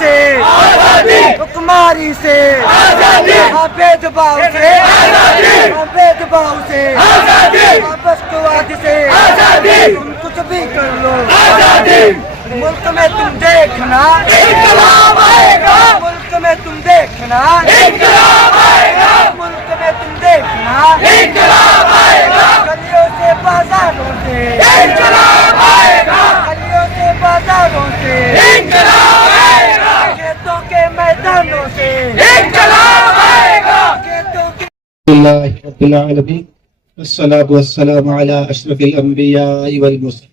से हुक्मारी से भेदभाव से भेदभाव से बस्तवाद से तुम कुछ भी कर लो मुल्क में तुम देखना इंकलाब आएगा मुल्क में तुम देखना इंकलाब आएगा मुल्क में तुम देखना इंकलाब आएगा गलियों से बाजारों से इंकलाब आएगा गलियों से बाजारों से इंकलाब आएगा खेतों के मैदानों से इंकलाब आएगा खेतों के रब्बिल आलमीन वस्सलातु वस्सलामु अला अशरफिल अंबियाइ वल मुरसलीन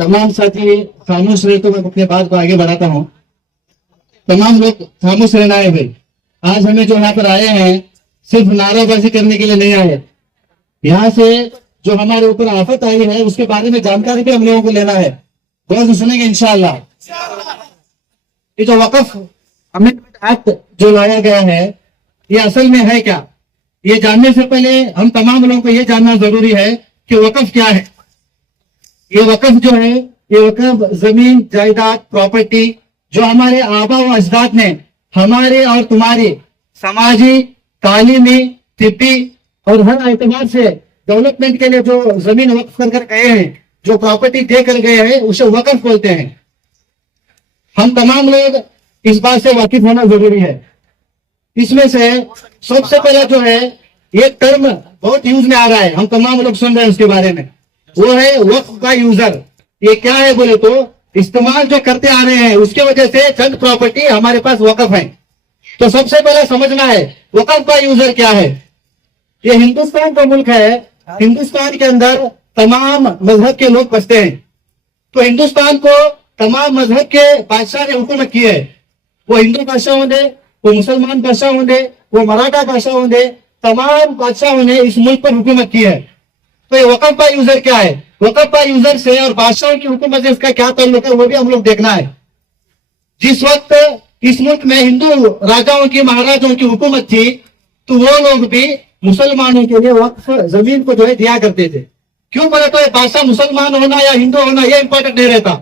तमाम साथी खामोश रहे तो मैं अपनी बात को आगे बढ़ाता हूँ। तमाम लोग खामोश रहना है भाई। आज हमें जो यहाँ पर आए हैं सिर्फ नाराबाजी करने के लिए नहीं आए। यहाँ से जो हमारे ऊपर आफत आई है उसके बारे में जानकारी भी हम लोगों को लेना है। बहुत सुनेंगे इंशाअल्लाह। ये जो वक्फ अमेंडमेंट एक्ट जो लाया गया है ये असल में है क्या, ये जानने से पहले हम तमाम लोगों को ये जानना जरूरी है कि वक्फ क्या है। ये वक्फ जो है ये वक्फ जमीन जायदाद प्रॉपर्टी जो हमारे आबा व अजदाद ने हमारे और तुम्हारे समाजी तालीमी तिब्बी और हर एतबार से डेवलपमेंट के लिए जो जमीन वक्फ कर कर गए हैं जो प्रॉपर्टी दे कर गए हैं उसे वक्फ बोलते हैं। हम तमाम लोग इस बात से वाकिफ होना जरूरी है। इसमें से सबसे पहले जो है एक टर्म बहुत यूज में आ रहा है, हम तमाम लोग सुन रहे हैं उसके बारे में, वो है वक्फ का यूजर। ये क्या है बोले तो इस्तेमाल जो करते आ रहे हैं उसके वजह से चंद प्रॉपर्टी हमारे पास वक्फ है। तो सबसे पहले समझना है वक्फ का यूजर क्या है। ये हिंदुस्तान का मुल्क है, हिंदुस्तान के अंदर तमाम मजहब के लोग बसते हैं। तो हिंदुस्तान को तमाम मजहब के बादशाह ने हुकूमत की है। वो हिंदू बादशाह होंगे, वो मुसलमान बादशाह होंगे, वो मराठा बादशाह होंगे, तमाम बादशाहों ने इस मुल्क पर हुकूमत की है। तो ये वक्फ का यूजर क्या है, वक्फ का यूजर से और बादशाहों की हुकूमत से इसका क्या ताल्लुक है वो भी हम लोग देखना है। जिस वक्त इस मुल्क में हिंदू राजाओं की महाराजाओं की हुकूमत थी तो वो लोग भी मुसलमानों के लिए वक्फ जमीन को जो है दिया करते थे। क्यों बोले तो बादशाह मुसलमान होना या हिंदू होना ये इंपॉर्टेंट नहीं रहता।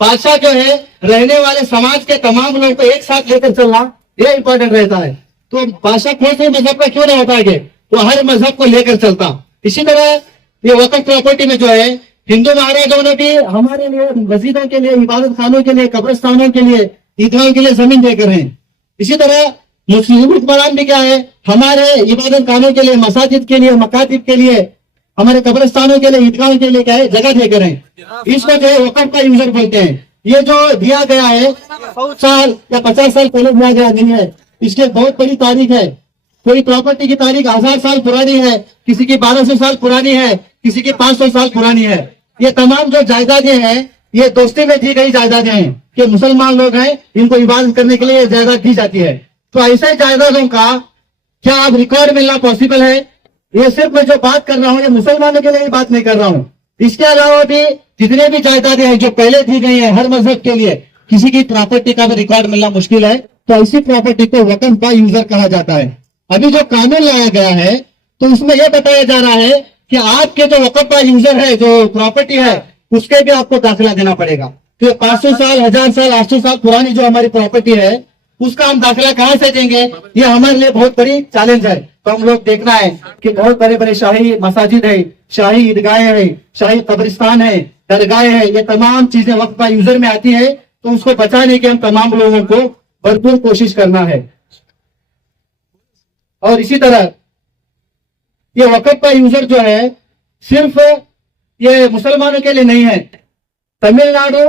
बादशाह जो है रहने वाले समाज के तमाम लोगों को एक साथ लेकर चलना ये इंपॉर्टेंट रहता है। तो बादशाह कौन से मजहब का क्यों नहीं होता है, वो हर मजहब को लेकर चलता। इसी तरह ये वक्फ प्रॉपर्टी में जो है हिंदू महाराजाओं ने भी हमारे लिए मस्जिदों के लिए, इबादत खानों के लिए, कब्रिस्तानों के लिए, ईदगाहों के लिए जमीन देकर हैं। इसी तरह मुस्लिम हुक्मरान भी क्या है हमारे इबादत खानों के लिए, मसाजिद के लिए, मकातिब के लिए, हमारे कब्रिस्तानों के लिए, ईदगाहों के लिए क्या है जगह देकर हैं। इसको जो है वक्फ का यूजर बोलते हैं। ये जो दिया गया है 100 साल या 50 साल पहले दिया गया नहीं है, इसकी बहुत बड़ी तारीख है। कोई प्रॉपर्टी की तारीख 1000 साल पुरानी है, किसी की 1200 साल पुरानी है, किसी की 500 साल पुरानी है। ये तमाम जो जायदादें हैं ये दोस्ती में दी गई जायदादें हैं कि मुसलमान लोग हैं इनको इबादत करने के लिए जायदाद दी जाती है। तो ऐसे जायदादों का क्या अब रिकॉर्ड मिलना पॉसिबल है? ये सिर्फ मैं जो बात कर रहा हूँ ये मुसलमानों के लिए ही बात नहीं कर रहा हूँ। इसके अलावा भी जितने भी जायदादें हैं जो पहले दी गई है हर मजहब के लिए, किसी की प्रॉपर्टी का भी रिकॉर्ड मिलना मुश्किल है। तो ऐसी प्रॉपर्टी को वक्फ का यूजर कहा जाता है। अभी जो कानून लाया गया है तो उसमें यह बताया जा रहा है कि आपके जो वक्फ का यूजर है, जो प्रॉपर्टी है, उसके भी आपको दाखिला देना पड़ेगा। तो 500 साल, 1000 साल, 800 साल पुरानी जो हमारी प्रॉपर्टी है उसका हम दाखिला कहाँ से देंगे, ये हमारे लिए बहुत बड़ी चैलेंज है। तो हम लोग देखना है कि बहुत बड़े बड़े शाही मसाजिद है, शाही ईदगाहें है, शाही कब्रिस्तान है, दरगाहें है, ये तमाम चीजें वक्फ का यूजर में आती है। तो उसको बचाने की हम तमाम लोगों को भरपूर कोशिश करना है। और इसी तरह ये वक्फ का यूजर जो है सिर्फ ये मुसलमानों के लिए नहीं है। तमिलनाडु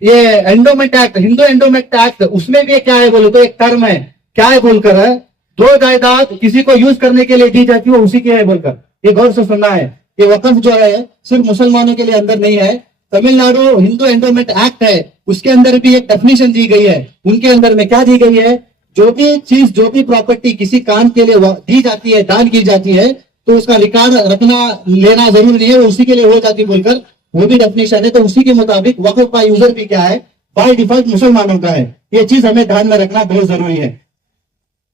ये endowment act, Hindu endowment act, उसमें भी क्या है बोले तो एक टर्म है, क्या है बोलकर है, दो जायदाद किसी को यूज करने के लिए दी जाती है उसी की है बोलकर, ये गौर से सुनना है। ये वक्फ जो है सिर्फ मुसलमानों के लिए अंदर नहीं है। तमिलनाडु हिंदू एंडोमेंट एक्ट है उसके अंदर भी एक डेफिनेशन दी गई है। उनके अंदर में क्या दी गई है जो भी चीज, जो भी प्रॉपर्टी किसी काम के लिए दी जाती है, दान की जाती है, तो उसका रिकॉर्ड रखना लेना जरूरी नहीं है, उसी के लिए हो जाती बोलकर वो भी डेफिनेशन है। तो उसी के मुताबिक वक्फ का यूजर भी क्या है, बाय डिफॉल्ट मुसलमानों का है। ये चीज हमें ध्यान में रखना बहुत जरूरी है।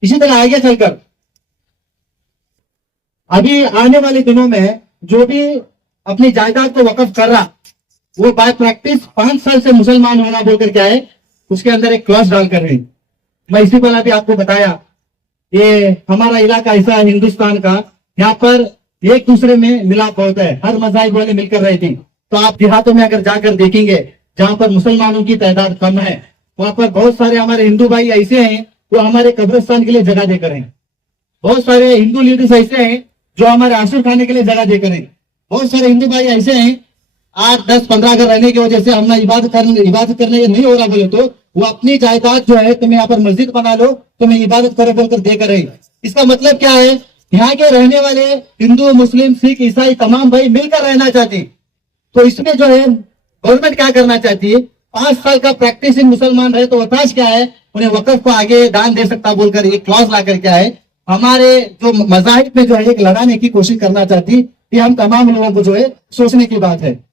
इसी तरह आगे चलकर अभी आने वाले दिनों में जो भी अपनी जायदाद को वक्फ कर रहा, वो बाय प्रैक्टिस 5 साल से मुसलमान होना बोलकर क्या है, उसके अंदर एक क्लॉज डाल कर रही। मैं इसी पर अभी आपको बताया, ये हमारा इलाका ऐसा है हिंदुस्तान का, यहाँ पर एक दूसरे में मिलाप बहुत है, हर मज़ाहिब वाले मिलकर रहे थे। तो आप देहातों में अगर जाकर देखेंगे जहां पर मुसलमानों की तादाद कम है, वहां पर बहुत सारे हमारे हिंदू भाई ऐसे हैं जो हमारे कब्रिस्तान के लिए जगह देकर हैं। बहुत सारे हिंदू लीडर्स ऐसे हैं जो हमारे आंसू खाने के लिए जगह देकर हैं। बहुत सारे हिंदू भाई ऐसे हैं 8, 10, 15 घर रहने की वजह से हम इबादत करने नहीं हो रहा बोले तो वो अपनी जायदाद जो है, तुम यहाँ पर मस्जिद बना लो, तुम्हें इबादत करो बोलकर देकर रहे। इसका मतलब क्या है, यहाँ के रहने वाले हिंदू, मुस्लिम, सिख, ईसाई तमाम भाई मिलकर रहना चाहते। तो इसमें जो है गवर्नमेंट क्या करना चाहती है, 5 साल का प्रैक्टिसिंग मुसलमान रहे तो वफाज क्या है, उन्हें वक्फ को आगे दान दे सकता बोलकर एक क्लॉज लाकर क्या है, हमारे जो मज़ाहिब में जो है एक लड़ाने की कोशिश करना चाहती। ये हम तमाम लोगों को जो है सोचने की बात है।